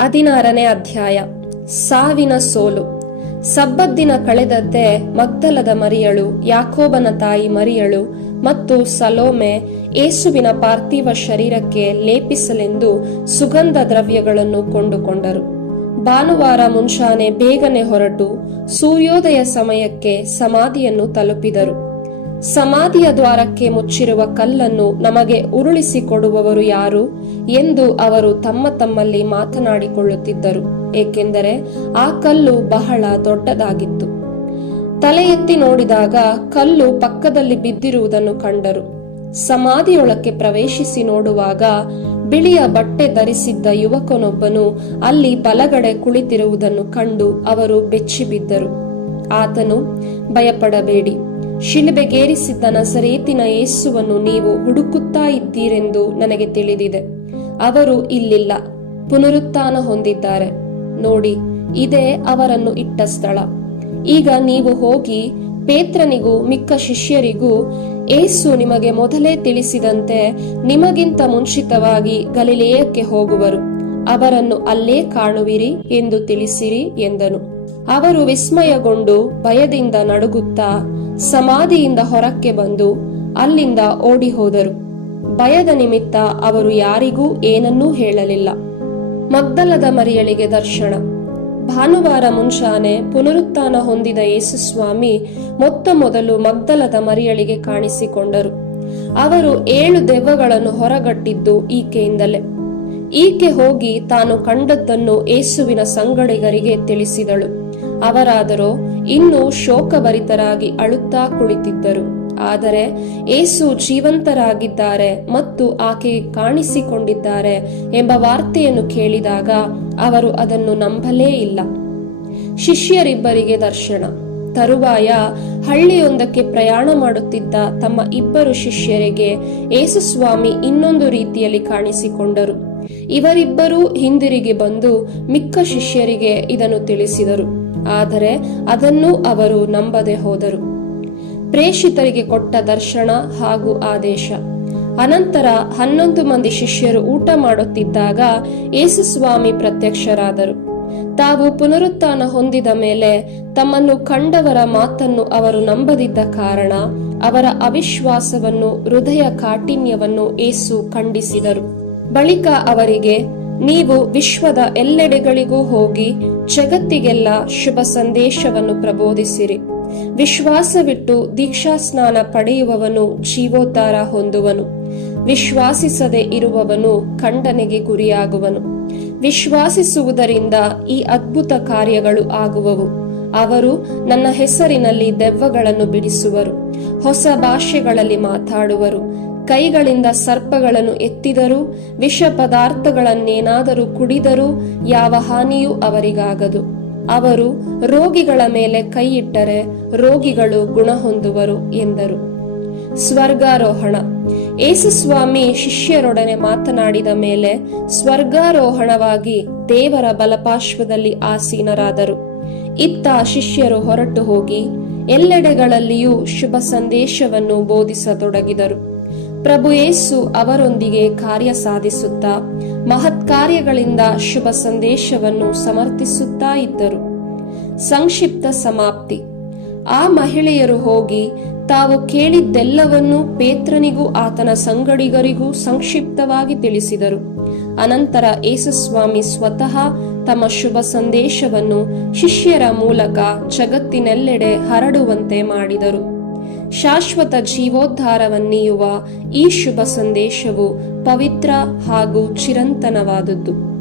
ಹದಿನಾರನೇ ಅಧ್ಯಾಯ. ಸಾವಿನ ಸೋಲು. ಸಬ್ಬದ್ದಿನ ಕಳೆದದ್ದೇ ಮಗ್ದಲದ ಮರಿಯಳು, ಯಾಕೋಬನ ತಾಯಿ ಮರಿಯಳು ಮತ್ತು ಸಲೋಮೆ ಏಸುವಿನ ಪಾರ್ಥಿವ ಶರೀರಕ್ಕೆ ಲೇಪಿಸಲೆಂದು ಸುಗಂಧ ದ್ರವ್ಯಗಳನ್ನು ಕೊಂಡುಕೊಂಡರು. ಭಾನುವಾರ ಮುಂಚಾನೆ ಬೇಗನೆ ಹೊರಟು ಸೂರ್ಯೋದಯ ಸಮಯಕ್ಕೆ ಸಮಾಧಿಯನ್ನು ತಲುಪಿದರು. ಸಮಾಧಿಯ ದ್ವಾರಕ್ಕೆ ಮುಚ್ಚಿರುವ ಕಲ್ಲನ್ನು ನಮಗೆ ಉರುಳಿಸಿ ಕೊಡುವವರು ಯಾರು ಎಂದು ಅವರು ತಮ್ಮ ತಮ್ಮಲ್ಲಿ ಮಾತನಾಡಿಕೊಳ್ಳುತ್ತಿದ್ದರು. ಏಕೆಂದರೆ ಆ ಕಲ್ಲು ಬಹಳ ದೊಡ್ಡದಾಗಿತ್ತು. ತಲೆ ನೋಡಿದಾಗ ಕಲ್ಲು ಪಕ್ಕದಲ್ಲಿ ಬಿದ್ದಿರುವುದನ್ನು ಕಂಡರು. ಸಮಾಧಿಯೊಳಕ್ಕೆ ಪ್ರವೇಶಿಸಿ ನೋಡುವಾಗ ಬಿಳಿಯ ಬಟ್ಟೆ ಧರಿಸಿದ್ದ ಯುವಕನೊಬ್ಬನು ಅಲ್ಲಿ ಬಲಗಡೆ ಕುಳಿತಿರುವುದನ್ನು ಕಂಡು ಅವರು ಬೆಚ್ಚಿಬಿದ್ದರು. ಆತನು, ಭಯಪಡಬೇಡಿ ಶಿಲುಬೆಗೇರಿಸಿದ್ದ ನಸರೇತಿನ ಯೇಸುವನ್ನು ನೀವು ಹುಡುಕುತ್ತಾ ಇದ್ದೀರೆಂದು ನನಗೆ ತಿಳಿದಿದೆ. ಅವರು ಇಲ್ಲಿಲ್ಲ, ಪುನರುತ್ಥಾನ ಹೊಂದಿದ್ದಾರೆ. ನೋಡಿ, ಇದೇ ಅವರನ್ನು ಇಟ್ಟ ಸ್ಥಳ. ಈಗ ನೀವು ಹೋಗಿ ಪೇತ್ರನಿಗೂ ಮಿಕ್ಕ ಶಿಷ್ಯರಿಗೂ ಏಸು ನಿಮಗೆ ಮೊದಲೇ ತಿಳಿಸಿದಂತೆ ನಿಮಗಿಂತ ಮುಂಚಿತವಾಗಿ ಗಲಿಲೇಯಕ್ಕೆ ಹೋಗುವರು. ಅವರನ್ನು ಅಲ್ಲೇ ಕಾಣುವಿರಿ ಎಂದು ತಿಳಿಸಿರಿ ಎಂದನು. ಅವರು ವಿಸ್ಮಯಗೊಂಡು ಭಯದಿಂದ ನಡುಗುತ್ತಾ ಸಮಾಧಿಯಿಂದ ಹೊರಕ್ಕೆ ಬಂದು ಅಲ್ಲಿಂದ ಓಡಿ ಹೋದರು ಭಯದ ನಿಮಿತ್ತ ಅವರು ಯಾರಿಗೂ ಏನನ್ನೂ ಹೇಳಲಿಲ್ಲ. ಮಗ್ದಲದ ಮರಿಯಳಿಗೆ ದರ್ಶನ. ಭಾನುವಾರ ಮುಂಚಾನೆ ಪುನರುತ್ಥಾನ ಹೊಂದಿದ ಯೇಸುಸ್ವಾಮಿ ಮೊತ್ತ ಮೊದಲು ಮಗ್ದಲದ ಮರಿಯಳಿಗೆ ಕಾಣಿಸಿಕೊಂಡರು. ಅವರು ಏಳು ದೆವ್ವಗಳನ್ನು ಹೊರಗಟ್ಟಿದ್ದು ಈಕೆಯಿಂದಲೇ. ಈಕೆ ಹೋಗಿ ತಾನು ಕಂಡದ್ದನ್ನು ಏಸುವಿನ ಸಂಗಡಿಗರಿಗೆ ತಿಳಿಸಿದಳು. ಅವರಾದರೋ ಇನ್ನೂ ಶೋಕಭರಿತರಾಗಿ ಅಳುತ್ತಾ ಕುಳಿತಿದ್ದರು. ಆದರೆ ಏಸು ಜೀವಂತರಾಗಿದ್ದಾರೆ ಮತ್ತು ಆಕೆ ಕಾಣಿಸಿಕೊಂಡಿದ್ದಾರೆ ಎಂಬ ವಾರ್ತೆಯನ್ನು ಕೇಳಿದಾಗ ಅವರು ಅದನ್ನು ನಂಬಲೇ ಇಲ್ಲ. ಶಿಷ್ಯರಿಬ್ಬರಿಗೆ ದರ್ಶನ. ತರುವಾಯ ಹಳ್ಳಿಯೊಂದಕ್ಕೆ ಪ್ರಯಾಣ ಮಾಡುತ್ತಿದ್ದ ತಮ್ಮ ಇಬ್ಬರು ಶಿಷ್ಯರಿಗೆ ಏಸುಸ್ವಾಮಿ ಇನ್ನೊಂದು ರೀತಿಯಲ್ಲಿ ಕಾಣಿಸಿಕೊಂಡರು. ಇವರಿಬ್ಬರೂ ಹಿಂದಿರುಗಿ ಬಂದು ಮಿಕ್ಕ ಶಿಷ್ಯರಿಗೆ ಇದನ್ನು ತಿಳಿಸಿದರು. ಆದರೆ ಅದನ್ನು ಅವರು ನಂಬದೆ ಹೋದರು. ಪ್ರೇಷಿತರಿಗೆ ಕೊಟ್ಟ ದರ್ಶನ ಹಾಗೂ ಆದೇಶ. ಅನಂತರ ಹನ್ನೊಂದು ಮಂದಿ ಶಿಷ್ಯರು ಊಟ ಮಾಡುತ್ತಿದ್ದಾಗ ಯೇಸುಸ್ವಾಮಿ ಪ್ರತ್ಯಕ್ಷರಾದರು. ತಾವು ಪುನರುತ್ಥಾನ ಹೊಂದಿದ ಮೇಲೆ ತಮ್ಮನ್ನು ಕಂಡವರ ಮಾತನ್ನು ಅವರು ನಂಬದಿದ್ದ ಕಾರಣ ಅವರ ಅವಿಶ್ವಾಸವನ್ನು, ಹೃದಯ ಕಾಠಿಣ್ಯವನ್ನು ಏಸು ಖಂಡಿಸಿದರು. ಬಳಿಕ ಅವರಿಗೆ, ನೀವು ವಿಶ್ವದ ಎಲ್ಲೆಡೆಗಳಿಗೂ ಹೋಗಿ ಜಗತ್ತಿಗೆಲ್ಲ ಶುಭ ಸಂದೇಶವನ್ನು ಪ್ರಬೋಧಿಸಿರಿ. ವಿಶ್ವಾಸವಿಟ್ಟು ದೀಕ್ಷಾ ಸ್ನಾನ ಪಡೆಯುವವನು ಜೀವೋದ್ಧಾರ ಹೊಂದುವನು. ವಿಶ್ವಾಸಿಸದೆ ಇರುವವನು ಖಂಡನೆಗೆ ಗುರಿಯಾಗುವನು. ವಿಶ್ವಾಸಿಸುವುದರಿಂದ ಈ ಅದ್ಭುತ ಕಾರ್ಯಗಳು ಆಗುವವು. ಅವರು ನನ್ನ ಹೆಸರಿನಲ್ಲಿ ದೆವ್ವಗಳನ್ನು ಬಿಡಿಸುವರು. ಹೊಸ ಭಾಷೆಗಳಲ್ಲಿ ಮಾತಾಡುವರು. ಕೈಗಳಿಂದ ಸರ್ಪಗಳನ್ನು ಎತ್ತಿದರೂ ವಿಷ ಪದಾರ್ಥಗಳನ್ನೇನಾದರೂ ಕುಡಿದರೂ ಯಾವ ಹಾನಿಯೂ ಅವರಿಗಾಗದು. ಅವರು ರೋಗಿಗಳ ಮೇಲೆ ಕೈಯಿಟ್ಟರೆ ರೋಗಿಗಳು ಗುಣ ಹೊಂದುವರು ಎಂದರು. ಸ್ವರ್ಗಾರೋಹಣ. ಏಸುಸ್ವಾಮಿ ಶಿಷ್ಯರೊಡನೆ ಮಾತನಾಡಿದ ಮೇಲೆ ಸ್ವರ್ಗಾರೋಹಣವಾಗಿ ದೇವರ ಬಲಪಾರ್ಶ್ವದಲ್ಲಿ ಆಸೀನರಾದರು. ಇತ್ತ ಶಿಷ್ಯರು ಹೊರಟು ಹೋಗಿ ಎಲ್ಲೆಡೆಗಳಲ್ಲಿಯೂ ಶುಭ ಸಂದೇಶವನ್ನು ಬೋಧಿಸತೊಡಗಿದರು. ಪ್ರಭು ಯೇಸು ಅವರೊಂದಿಗೆ ಕಾರ್ಯ ಸಾಧಿಸುತ್ತಾ ಮಹತ್ ಕಾರ್ಯಗಳಿಂದ ಶುಭ ಸಂದೇಶವನ್ನು ಸಮರ್ಥಿಸುತ್ತಾ ಇದ್ದರು. ಸಂಕ್ಷಿಪ್ತ ಸಮಾಪ್ತಿ. ಆ ಮಹಿಳೆಯರು ಹೋಗಿ ತಾವು ಕೇಳಿದ್ದೆಲ್ಲವನ್ನೂ ಪೇತ್ರನಿಗೂ ಆತನ ಸಂಗಡಿಗರಿಗೂ ಸಂಕ್ಷಿಪ್ತವಾಗಿ ತಿಳಿಸಿದರು. ಅನಂತರ ಯೇಸುಸ್ವಾಮಿ ಸ್ವತಃ ತಮ್ಮ ಶುಭ ಸಂದೇಶವನ್ನು ಶಿಷ್ಯರ ಮೂಲಕ ಜಗತ್ತಿನೆಲ್ಲೆಡೆ ಹರಡುವಂತೆ ಮಾಡಿದರು. ಶಾಶ್ವತ ಜೀವೋದ್ಧಾರವನ್ನೀಯುವ ಈ ಶುಭ ಸಂದೇಶವು ಪವಿತ್ರ ಹಾಗೂ ಚಿರಂತನವಾದದ್ದು.